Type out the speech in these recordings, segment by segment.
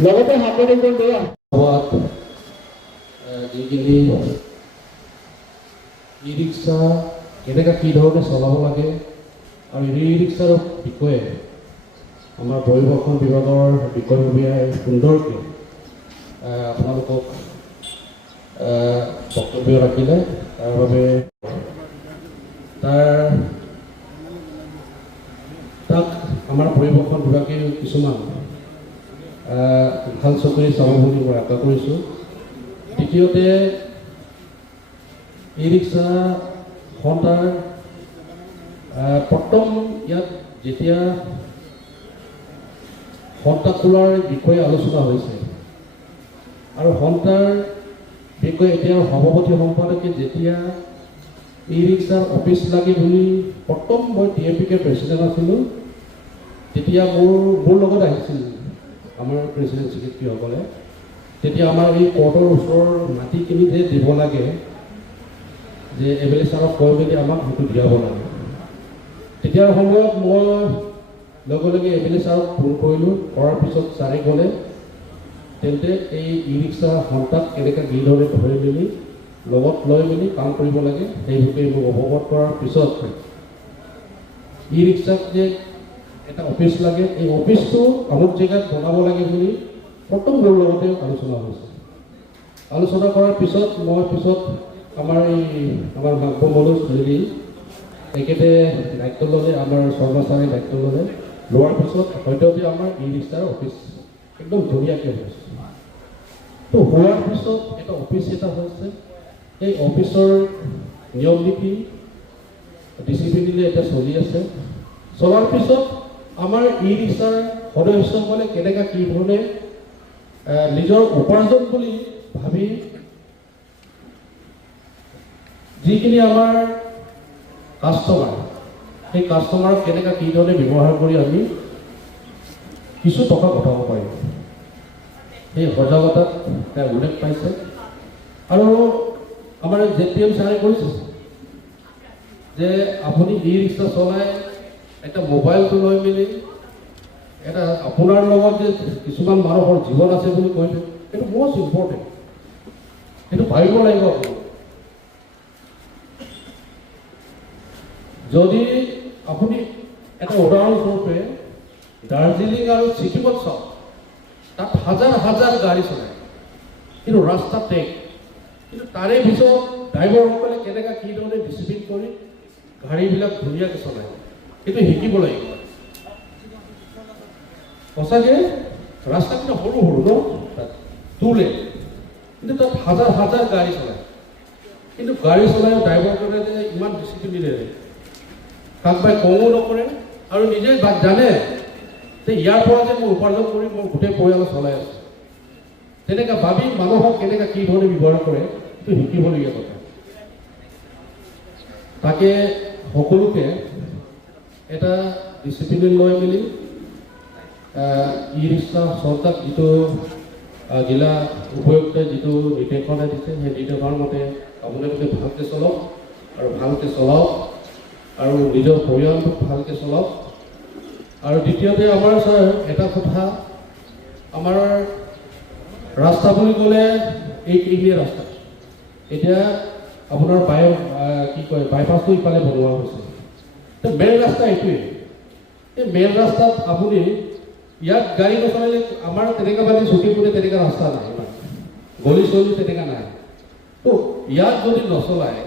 লগতে হাতনিখন দিয়া যিখিনি ই ৰিক্সা কেনেকৈ কি ধৰণে চলাব লাগে আৰু ই ৰিক্সাৰ বিষয়ে আমাৰ পৰিবহণ বিভাগৰ বিষয়ববীয়াই সুন্দৰকৈ আপোনালোকক বক্তব্য ৰাখিলে তাৰ বাবে তাক আমাৰ পৰিবহণ বিভাগে কিছুমান ভাল চকুৰে চাব বুলি মই আশা কৰিছোঁ। দ্বিতীয়তে ই ৰিক্সাখন তাৰ প্ৰথম ইয়াত যেতিয়া সন্তা খোলাৰ বিষয়ে আলোচনা হৈছে আৰু সন্তাৰ বিষয়ে এতিয়া সভাপতি সম্পাদকে যেতিয়া ই ৰিক্সাৰ অফিচ লাগে বুলি প্ৰথম মই TMPK প্ৰেচিডেণ্ট আছিলোঁ তেতিয়া মোৰ লগত আহিছিল আমাৰ প্ৰেচিডেণ্ট ছেক্ৰেটাৰীসকলে। তেতিয়া আমাৰ এই কোৰ্টৰ ওচৰৰ মাটিখিনি যে দিব লাগে যে MLA ছাৰক কৈ মেলি আমাক সেইটো দিয়াব লাগে। তেতিয়াৰ সময়ত মই লগে লগে MLA ছাৰক ফোন কৰিলোঁ, কৰাৰ পিছত ছাৰে ক'লে তেন্তে এই ই ৰিক্সা সন্তাক কেনেকৈ কিদৰে ধৰি মেলি লগত লৈ মেলি কাম কৰিব লাগে সেই বিষয়ে মোক অৱগত কৰাৰ পিছত ই ৰিক্সাক যে এটা অফিচ লাগে, এই অফিচটো আমুক জেগাত বনাব লাগে বুলি প্ৰথম মোৰ লগতে আলোচনা হৈছে। আলোচনা কৰাৰ পিছত মই আমাৰ মাকব মনোজ মিলি তেখেতে দায়িত্ব ল'লে, আমাৰ শৰ্মা ছাৰে দায়িত্ব ল'লে। লোৱাৰ পিছত সদ্যহতে আমাৰ ই ৰিক্সাৰ অফিচ একদম ধুনীয়াকৈ হৈছে। তো হোৱাৰ পিছত এটা অফিচ এটা হৈছে, এই অফিচৰ নিয়ম নীতি ডিচিপ্লিনেৰে এতিয়া চলি আছে। চলাৰ পিছত আমাৰ ই ৰিক্সাৰ সদস্যসকলে কেনেকৈ কি ধৰণে নিজৰ উপাৰ্জন বুলি ভাবি যিখিনি আমাৰ কাষ্টমাৰ, সেই কাষ্টমাৰক কেনেকৈ কি ধৰণে ব্যৱহাৰ কৰি আমি কিছু টকা ঘটাব পাৰিম সেই সজাগতাত তেওঁ উল্লেখ পাইছে। আৰু আমাৰ JPM ছাৰে কৈছে যে আপুনি ই ৰিক্সা চলাই এটা মোবাইলটো লৈ মেলি এটা আপোনাৰ লগত যে কিছুমান মানুহৰ জীৱন আছে বুলি কৈছে, সেইটো মষ্ট ইম্পৰ্টেণ্ট, সেইটো ভাবিব লাগিব আপুনি। যদি আপুনি এটা উদাহৰণস্বৰূপে দাৰ্জিলিং আৰু ছিকিমত চাওক, তাত হাজাৰ হাজাৰ গাড়ী চলায় কিন্তু ৰাস্তা টেক, কিন্তু তাৰে পিছত ড্ৰাইভাৰসকলে কেনেকৈ কি ধৰণে ডিচিপ্লিন কৰি গাড়ীবিলাক ধুনীয়াকৈ চলায় সেইটো শিকিব লাগিব। সঁচাকৈ ৰাস্তাবিলাক সৰু সৰু ন, তাত টু লেন, কিন্তু তাত হাজাৰ হাজাৰ গাড়ী চলায়, কিন্তু গাড়ী চলাই ড্ৰাইভাৰজনে যে ইমান ডিচিপ্লিনেৰে কাকবাই কঙো নকৰে আৰু নিজে জানে যে ইয়াৰ পৰা যে মই উপাৰ্জন কৰি মোৰ গোটেই পৰিয়াল চলাই আছোঁ, তেনেকৈ ভাবি মানুহক কেনেকৈ কি ধৰণে ব্যৱহাৰ কৰে সেইটো শিকিবলগীয়া কথা। তাকে সকলোকে এটা ডিচিপ্লিন লৈ মেলি ই ৰিক্সা চৰকাৰক যিটো জিলা উপায়ুক্তই যিটো নিৰ্দেশনা দিছে সেই নিৰ্দেশনাৰ মতে আপোনালোকে ভালকৈ চলক আৰু ভালকৈ চলাওক আৰু নিজৰ পৰিয়ালটোক ভালকৈ চলাওক। আৰু দ্বিতীয়তে আমাৰ ছাৰ এটা কথা, আমাৰ ৰাস্তা বুলি ক'লে এই ৰাস্তা এতিয়া আপোনাৰ বাইপাছটো ইফালে বনোৱা হৈছে, মেইন ৰাস্তা এইটোৱেই। এই মেইন ৰাস্তাত আপুনি ইয়াত গাড়ী নচলালে আমাৰ তেনেকুৱা মানে চুটি ফুটি তেনেকুৱা ৰাস্তা নাই, গলি চলি তেনেকুৱা নাই। তো ইয়াত যদি নচলায়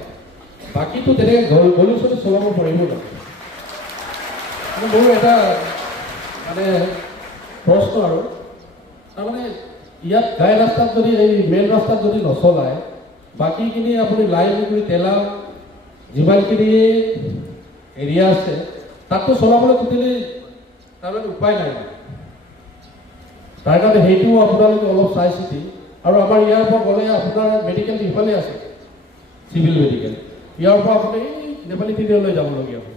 বাকীটো তেনেকৈ গলি চলি চলাব পাৰিব নাই? মোৰ এটা মানে প্ৰশ্ন আৰু তাৰমানে ইয়াত গাই ৰাস্তাত যদি এই মেইন ৰাস্তাত যদি নচলায় বাকীখিনি আপুনি লাইন কৰি তেলা যিমানখিনি এৰিয়া আছে তাততো চলাবলৈ টোটেলি তাৰমানে উপায় নাই। তাৰ কাৰণে সেইটোও আপোনালোকে অলপ চাই চিতি, আৰু আমাৰ ইয়াৰ পৰা গ'লে আপোনাৰ মেডিকেল ইফালে আছে, চিভিল মেডিকেল, ইয়াৰ পৰা আপুনি নেপালী তিনিআলিলৈ যাবলগীয়া হয়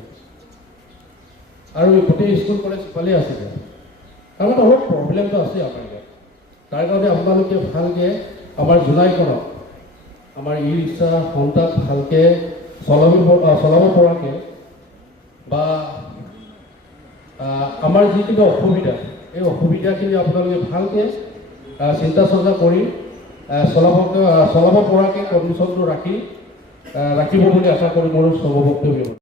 আৰু গোটেই স্কুল কলেজ ইফালে আছে। তাৰমানে অলপ প্ৰব্লেমটো আছে আমাৰ ইয়াত। তাৰ কাৰণে আপোনালোকে ভালকৈ আমাৰ জোনাইখনক আমাৰ ই ৰিক্সা সন্তাক ভালকৈ চলাব পৰাকৈ বা আমাৰ যিখিনি অসুবিধা এই অসুবিধাখিনি আপোনালোকে ভালকৈ চিন্তা চৰ্চা কৰি চলাব পৰাকৈ কণ্ডিশ্যনটো ৰাখিব বুলি আশা কৰি মোৰ সৰ্বভক্তি